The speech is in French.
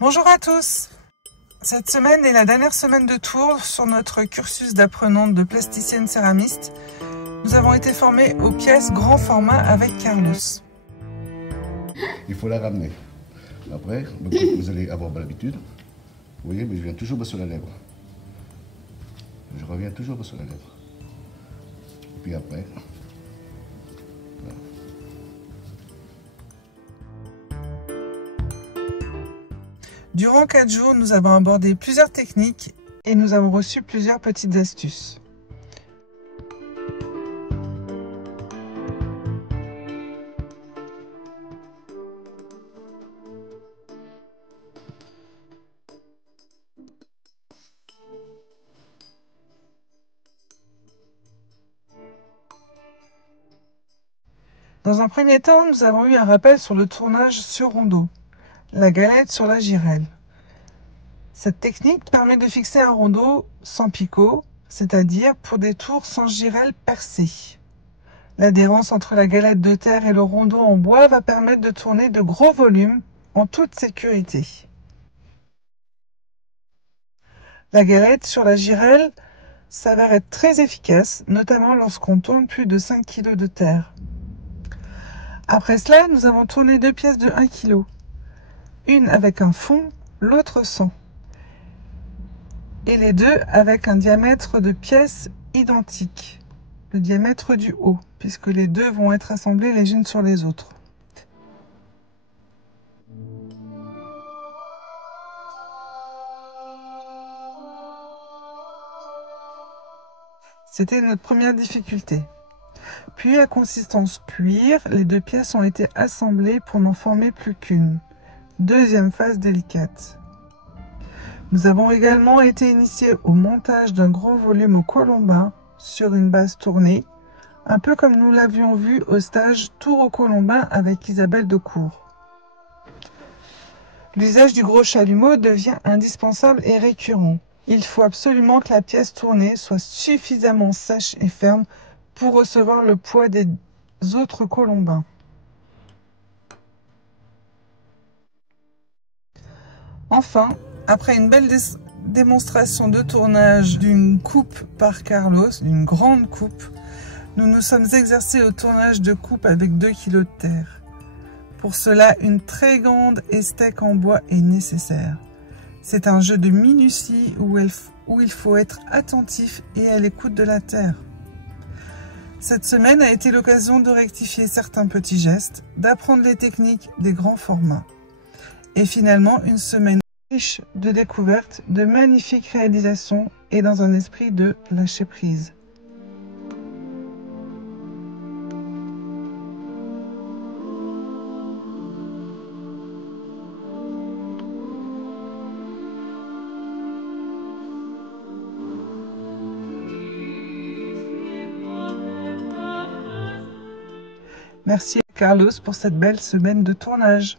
Bonjour à tous. Cette semaine est la dernière semaine de tour sur notre cursus d'apprenante de plasticienne céramiste. Nous avons été formés aux pièces grand format avec Carlos. Il faut la ramener. Après, vous allez avoir l'habitude. Vous voyez, mais je viens toujours bas sur la lèvre. Je reviens toujours bas sur la lèvre. Et puis après, voilà. Durant 4 jours, nous avons abordé plusieurs techniques et nous avons reçu plusieurs petites astuces. Dans un premier temps, nous avons eu un rappel sur le tournage sur rondeau, la galette sur la girelle. Cette technique permet de fixer un rondeau sans picot, c'est-à-dire pour des tours sans girelle percée. L'adhérence entre la galette de terre et le rondeau en bois va permettre de tourner de gros volumes en toute sécurité. La galette sur la girelle s'avère être très efficace, notamment lorsqu'on tourne plus de 5 kg de terre. Après cela, nous avons tourné 2 pièces de 1 kg, une avec un fond, l'autre sans, et les deux avec un diamètre de pièces identique, le diamètre du haut, puisque les deux vont être assemblés les unes sur les autres. C'était notre première difficulté. Puis à consistance cuir, les 2 pièces ont été assemblées pour n'en former plus qu'une. Deuxième phase délicate. Nous avons également été initiés au montage d'un gros volume au colombin sur une base tournée, un peu comme nous l'avions vu au stage Tour au colombin avec Isabelle Decour. L'usage du gros chalumeau devient indispensable et récurrent. Il faut absolument que la pièce tournée soit suffisamment sèche et ferme pour recevoir le poids des autres colombins. Enfin, après une belle démonstration de tournage d'une coupe par Carlos, d'une grande coupe, nous nous sommes exercés au tournage de coupe avec 2 kg de terre. Pour cela, une très grande estèque en bois est nécessaire. C'est un jeu de minutie où il faut être attentif et à l'écoute de la terre. Cette semaine a été l'occasion de rectifier certains petits gestes, d'apprendre les techniques des grands formats. Et finalement, une semaine riche de découvertes, de magnifiques réalisations et dans un esprit de lâcher prise. Merci à Carlos pour cette belle semaine de tournage.